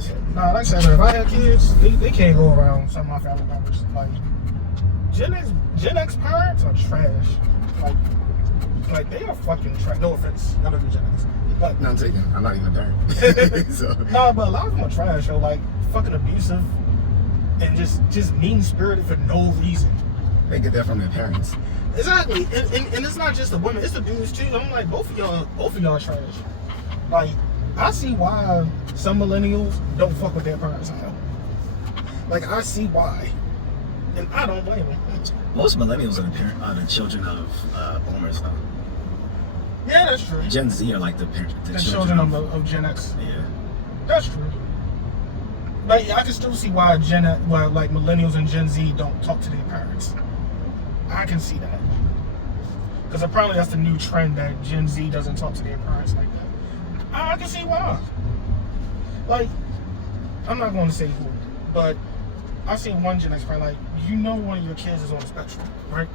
honest. Nah, like I said, if I had kids, they can't go around some of my family members. Like, Gen X parents are trash. Like they are fucking trash. No offense, none of the Gen X. But None taken. I'm not even a parent. So. Nah, but a lot of them are trash. Yo, like fucking abusive and just mean spirited for no reason. They get that from their parents. Exactly, and it's not just the women, it's the dudes too. I'm like, both of y'all are trash. Like, I see why some millennials don't fuck with their parents now. Like, I see why, and I don't blame them. Most millennials are the children of boomers, though. Yeah, that's true. Gen Z are like the children of Gen X. Yeah, that's true. But yeah, I can still see why like millennials and Gen Z don't talk to their parents. I can see that. Because apparently that's the new trend that Gen Z doesn't talk to their parents like that. I can see why. Like, I'm not going to say who, but I've seen one Gen X parent, like, you know one of your kids is on the spectrum, right?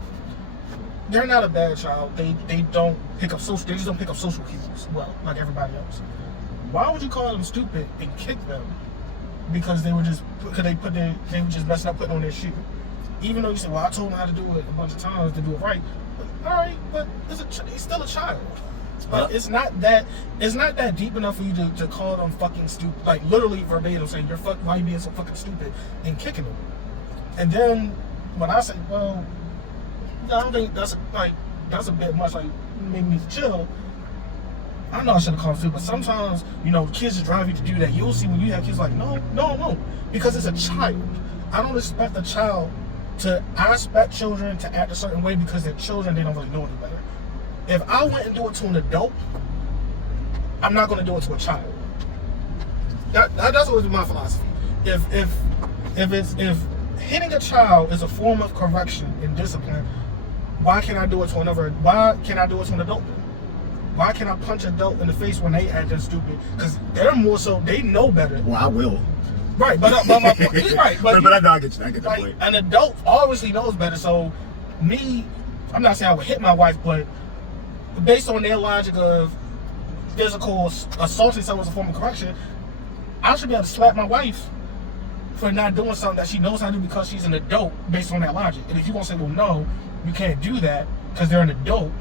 They're not a bad child. They just don't pick up social cues well, like everybody else. Why would you call them stupid and kick them? Because they were just messing up putting on their shoe. Even though you say, well, I told him how to do it a bunch of times to do it right. But, all right, but he's still a child. But it's not that deep enough for you to call them fucking stupid, like literally verbatim saying why you being so fucking stupid and kicking them. And then when I say, well, I don't think that's a bit much. Like, maybe need to chill. I know I should have called too, but sometimes, kids just drive you to do that. You'll see when you have kids like, no, I won't. Because it's a child. I don't expect a child I expect children to act a certain way because they're children, they don't really know any better. If I went and do it to an adult, I'm not going to do it to a child. That's always been my philosophy. If hitting a child is a form of correction and discipline, why can't I do it to an adult? Why can't I punch an adult in the face when they act stupid? Because they're more so, they know better. Well, I will. Right, but my point is right. But I get the point. An adult obviously knows better. So I'm not saying I would hit my wife, but based on their logic of physical assaulting someone as a form of correction, I should be able to slap my wife for not doing something that she knows how to do because she's an adult based on that logic. And if you want to say, well, no, you can't do that because they're an adult,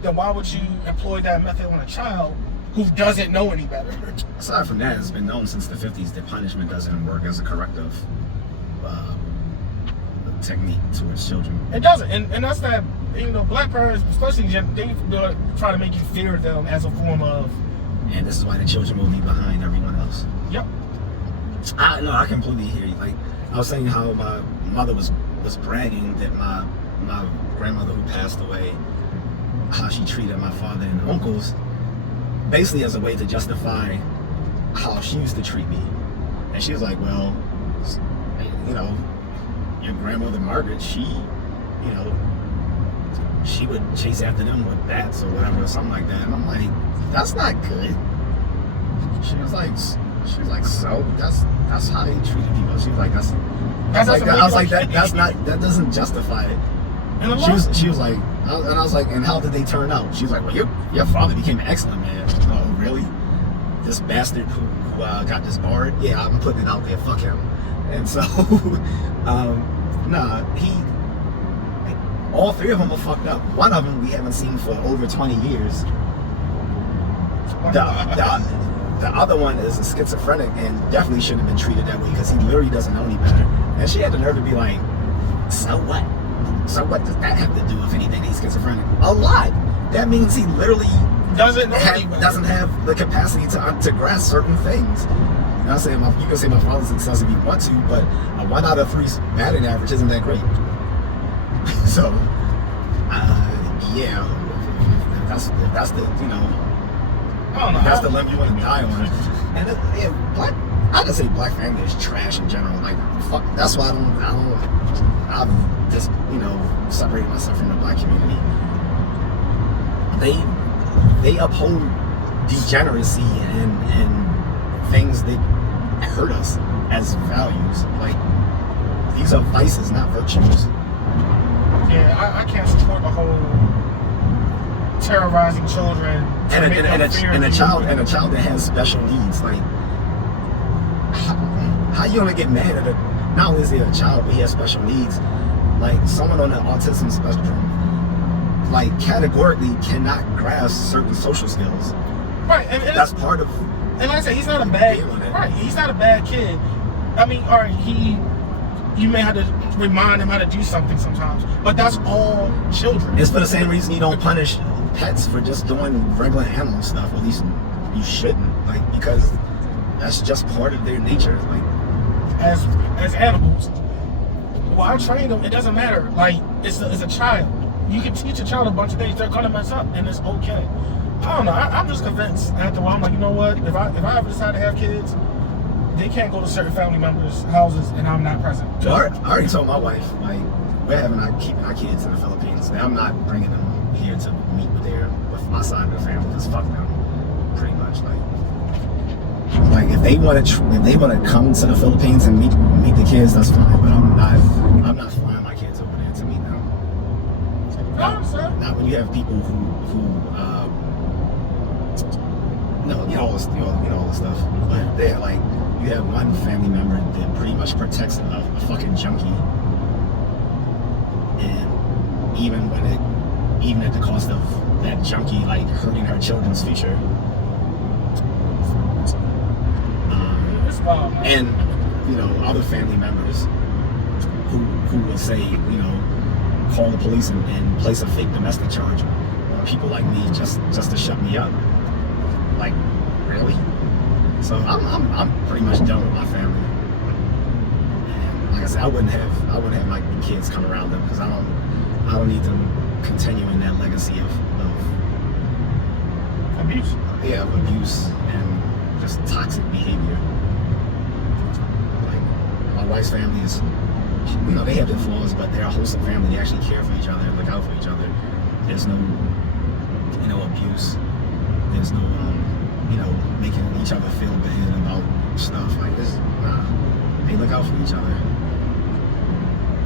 then why would you employ that method on a child who doesn't know any better? Aside from that, it's been known since the 50s that punishment doesn't work as a corrective technique towards children. It doesn't, and that's that. Black parents, especially they try to make you fear them as a form of. And this is why the children will be behind everyone else. Yep. I completely hear you. Like, I was saying how my mother was bragging that my grandmother who passed away, how she treated my father and uncles, basically as a way to justify how she used to treat me. And she was like, well, your grandmother Margaret, she would chase after them with bats or whatever, or something like that. And I'm like, that's not good. She was like, so that's how they treated people. She was like, that doesn't justify it. And she was like, and I was like, and how did they turn out? She was like, well, your father became an excellent man. Oh, really? This bastard who got disbarred? Yeah, I'm putting it out there. Fuck him. And so, all three of them are fucked up. One of them we haven't seen for over 20 years. The other one is a schizophrenic and definitely shouldn't have been treated that way because he literally doesn't know any better. And she had the nerve to be like, so what? So what does that have to do with anything? He's schizophrenic. A lot. That means he literally doesn't have the capacity to grasp certain things. And I say you can say my father's success if you want to, but a 1 out of 3 batting average isn't that great. So, yeah, if that's the I don't know. That's the limb you want to die on. And I just say black family is trash in general. Like, fuck. That's why I've just separated myself from the black community. They uphold degeneracy and things that hurt us as values. Like, these are vices, not virtues. Yeah, I can't support the whole terrorizing children and a child that has special needs. Like, you gonna get mad at it? Not only is he a child, but he has special needs. Like someone on the autism spectrum, like categorically cannot grasp certain social skills. Right, and that's part of. And like I said, he's not a bad. Right, he's not a bad kid. I mean, all right, you may have to remind him how to do something sometimes, but that's all children. It's for the same reason you don't punish pets for just doing regular animal stuff. At least you shouldn't, like, because that's just part of their nature. Like, as animals, well, I train them. It doesn't matter. Like, it's a child. You can teach a child a bunch of things. They're gonna mess up, and it's okay. I don't know. I'm just convinced. After a while, I'm like, you know what? If I ever decide to have kids, they can't go to certain family members' houses, and I'm not present. I already told my wife, like, we're keeping our kids in the Philippines. I'm not bringing them here to meet with my side of the family. Just fuck them, pretty much. Like if they want to come to the Philippines and meet the kids, that's fine. But I'm not flying my kids over there to meet them. Not when you have people who all this stuff. But they're like, you have one family member that pretty much protects a fucking junkie, and even at the cost of that junkie like hurting her children's future. And other family members who will say, call the police and place a fake domestic charge on people like me just to shut me up. Like, really? So I'm pretty much done with my family. And like I said, I wouldn't have my kids come around them because I don't need them continuing that legacy of abuse. Yeah, of abuse and just toxic behavior. My wife's family is, they have their flaws, but they're a wholesome family. They actually care for each other, look out for each other. There's no, abuse. There's no, making each other feel bad about stuff like this. They look out for each other.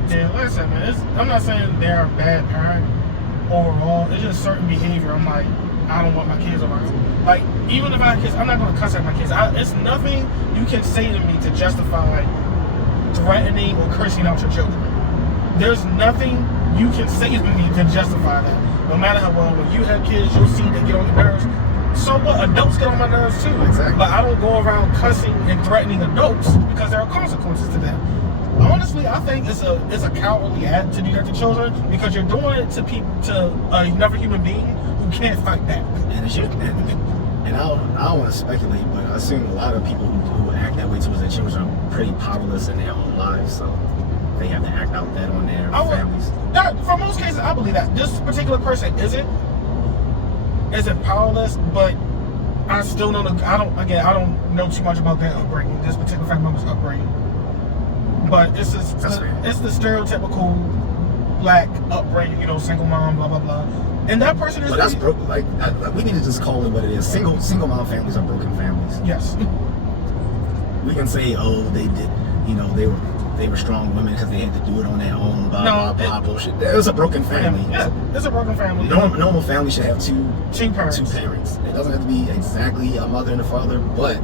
Yeah, listen, man. I'm not saying they're a bad parent overall. It's just certain behavior. I'm like, I don't want my kids around. Like, even if I have kids, I'm not going to cuss at my kids. It's nothing you can say to me to justify threatening or cursing out your children. There's nothing you can say to me to justify that. No matter how well, when you have kids, you'll see they get on your nerves. So what? Adults get on my nerves too. Exactly. But I don't go around cussing and threatening adults because there are consequences to that. Honestly, I think it's a cowardly act to do that to children because you're doing it to another human being who can't fight back. And I don't want to speculate, but I assume a lot of people who act that way towards their children are pretty powerless in their own lives, so they have to act out that on their families. For most cases, I believe that. This particular person isn't powerless, but I still know I don't know too much about their upbringing, this particular family member's upbringing. But it's the stereotypical black upbringing, single mom, blah blah blah. And that person is. But that's broken. Like we need to just call it what it is. Single mom families are broken families. Yes. We can say, oh, they did. They were strong women because they had to do it on their own. Blah blah bullshit. It was a broken family. Yeah, it's a broken family. Normal family should have two parents. It doesn't have to be exactly a mother and a father, but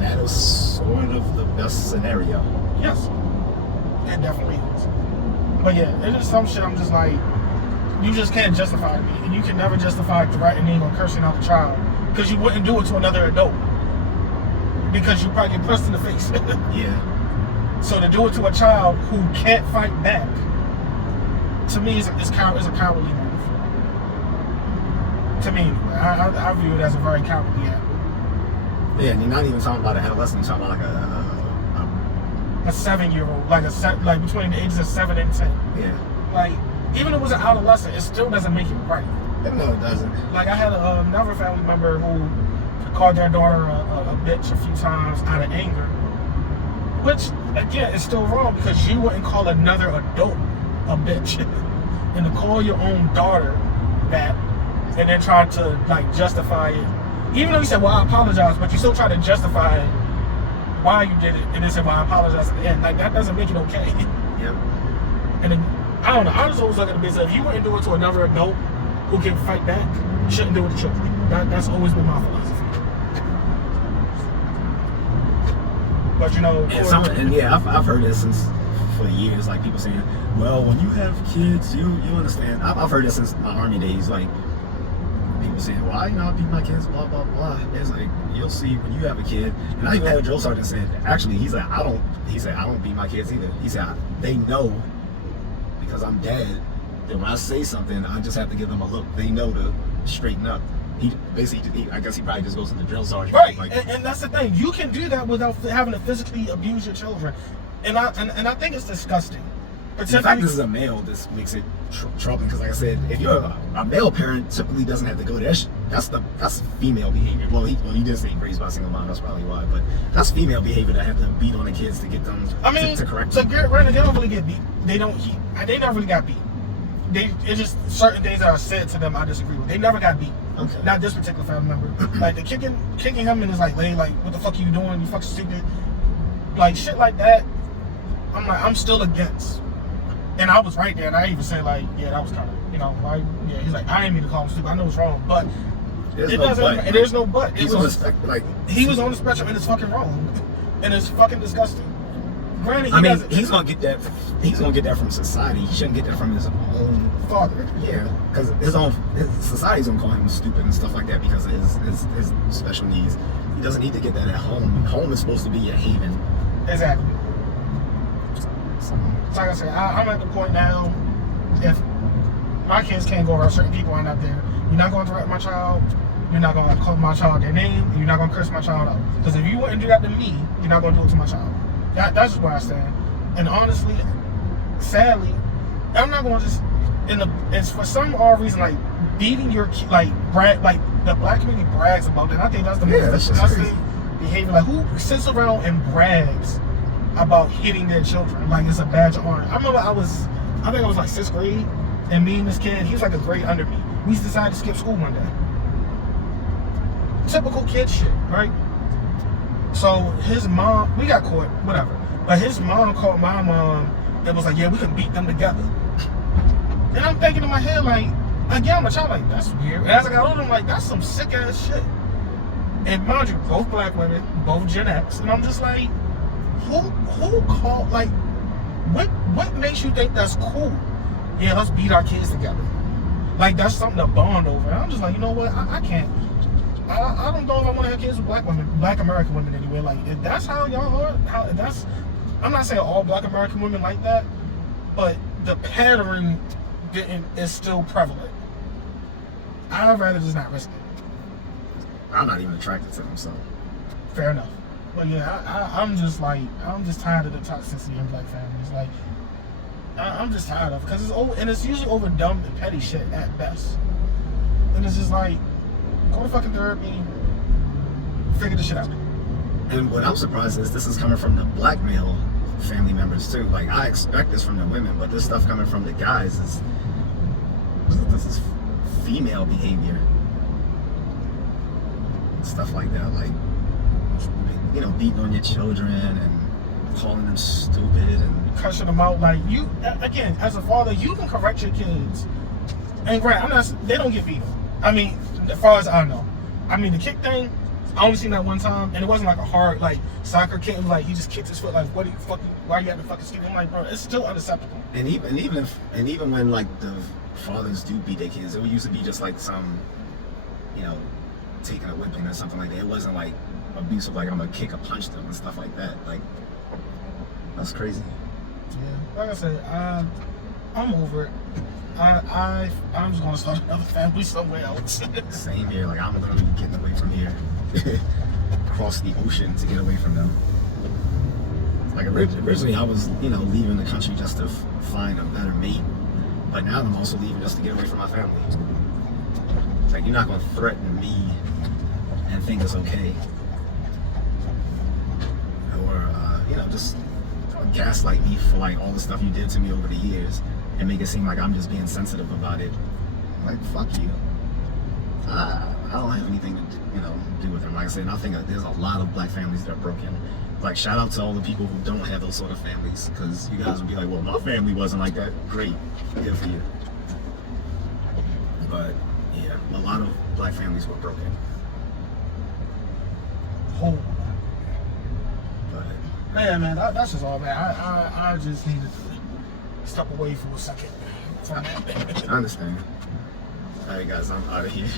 that is sort of the best scenario. Yes, it definitely is. But yeah, it is some shit. I'm just like, you just can't justify me, and you can never justify threatening or cursing out a child because you wouldn't do it to another adult because you probably get pressed in the face. Yeah. So to do it to a child who can't fight back, to me, is a cowardly move. To me, I view it as a very cowardly act. Yeah, and you're not even talking about an adolescent. You're talking about like a 7-year-old, like between the ages of 7 and 10. Yeah. Like, even if it was an adolescent, it still doesn't make it right. No, it doesn't. Like, I had another family member who called their daughter a bitch a few times out of anger. Which, again, is still wrong because you wouldn't call another adult a bitch. And to call your own daughter that and then try to, justify it. Even though you said, well, I apologize, but you still try to justify it, why you did it, and then say, well, I apologize at the end. Like, that doesn't make it okay. Yep. And then, I don't know, I just always look at the business. If you wouldn't do it to another adult who can fight back, you shouldn't do it to children. That's always been my philosophy. But you know, I've heard this since for years. Like people saying, well, when you have kids, you understand. I've heard this since my army days. Like people saying, well, I beat my kids, blah blah blah. It's like you'll see when you have a kid. And I even had a drill sergeant said, actually, he said I don't beat my kids either. He said they know because I'm dead that when I say something, I just have to give them a look. They know to straighten up. He basically, I guess he probably just goes to the drill sergeant. Right, like, and that's the thing. You can do that without having to physically abuse your children, and I think it's disgusting. The fact this is a male, this makes it troubling because, like I said, if you're a male parent, typically doesn't have to go there. That's female behavior. Well, he did say raised by a single mom. That's probably why, but that's female behavior to have to beat on the kids to get them. To correct them. They don't really get beat. They never really got beat. It's just certain things that are said to them I disagree with. They never got beat. Okay. Not this particular family member. Like the kicking him and is like, what the fuck are you doing? You fucking stupid. Like shit like that. I'm still against. And I was right there, and I even said like, yeah, that was kind of, he's like, I didn't mean to call him stupid. I know it's wrong, but there's no but. He's on the spectrum. He was on the spectrum, and it's fucking wrong, and it's fucking disgusting. Granted, he's gonna get that. He's gonna get that from society. He shouldn't get that from his own father. Yeah, because his society's gonna call him stupid and stuff like that because of his special needs. He doesn't need to get that at home. Home is supposed to be your haven. Exactly. So like I said, I'm at the point now. If my kids can't go around certain people, I'm not there. You're not going to threaten my child. You're not going to call my child their name. You're not going to curse my child out. Because if you wouldn't do that to me, you're not going to do it to my child. That's just where I stand. And honestly, sadly, I'm not going to just it's for some odd reason like beating your kid, like the black community brags about it. And I think that's the most disgusting behavior. Like who sits around and brags about hitting their children like it's a badge of honor? I remember I think I was like 6th grade, and me and this kid, he was like a grade under me. We decided to skip school one day. Typical kid shit, right? So his mom, we got caught, whatever. But his mom called my mom and was like, yeah, we can beat them together. And I'm thinking in my head, like, again, my child, like, that's weird. And as I got older, I'm like, that's some sick ass shit. And mind you, both black women, both Gen X. And I'm just like, who called, like, what makes you think that's cool? Yeah, let's beat our kids together. Like, that's something to bond over. And I'm just like, you know what, I can't. I don't know if I want to have kids with black women, black American women anyway. Like, if that's how y'all are, I'm not saying all black American women like that, but the pattern is still prevalent. I'd rather just not risk it. I'm not even attracted to them, so. Fair enough. But yeah, I'm just tired of the toxicity in black families. Like, I'm just tired of it because it's over, and it's usually over dumb and petty shit at best. And it's just like, go to fucking therapy, figure this shit out. And what I'm surprised is this is coming from the black male family members too. Like I expect this from the women, but this stuff coming from the guys is female behavior. Stuff like that, like beating on your children and calling them stupid and cussing them out. Like you, again, as a father, you can correct your kids. And granted, they don't get beat. I mean, as far as I know. I mean, the kick thing, I only seen that one time, and it wasn't like a hard, like, soccer kick. It was like, he just kicked his foot, like, why you got to fucking skip? I'm like, bro, it's still unacceptable. And even when, like, the fathers do beat their kids, it used to be just like some, taking a whipping or something like that. It wasn't like abusive, like I'm gonna kick or punch them and stuff like that. Like, that's crazy. Yeah, like I said, I'm over it. I'm just gonna start another family somewhere else. Same here. Like I'm literally getting away from here, across the ocean to get away from them. Like originally, I was leaving the country just to find a better mate, but now I'm also leaving just to get away from my family. It's like you're not gonna threaten me and think it's okay, or just gaslight me for like all the stuff you did to me over the years. And make it seem like I'm just being sensitive about it. Like, fuck you. I don't have anything to do with them. Like I said, I think there's a lot of black families that are broken. Like, shout out to all the people who don't have those sort of families. Because you guys would be like, well, my family wasn't like that. Great. Good for you. But, yeah, a lot of black families were broken. Oh. But Yeah, man, that's just all bad. I just needed to step away for a second from that. I understand. All right, guys, I'm out of here.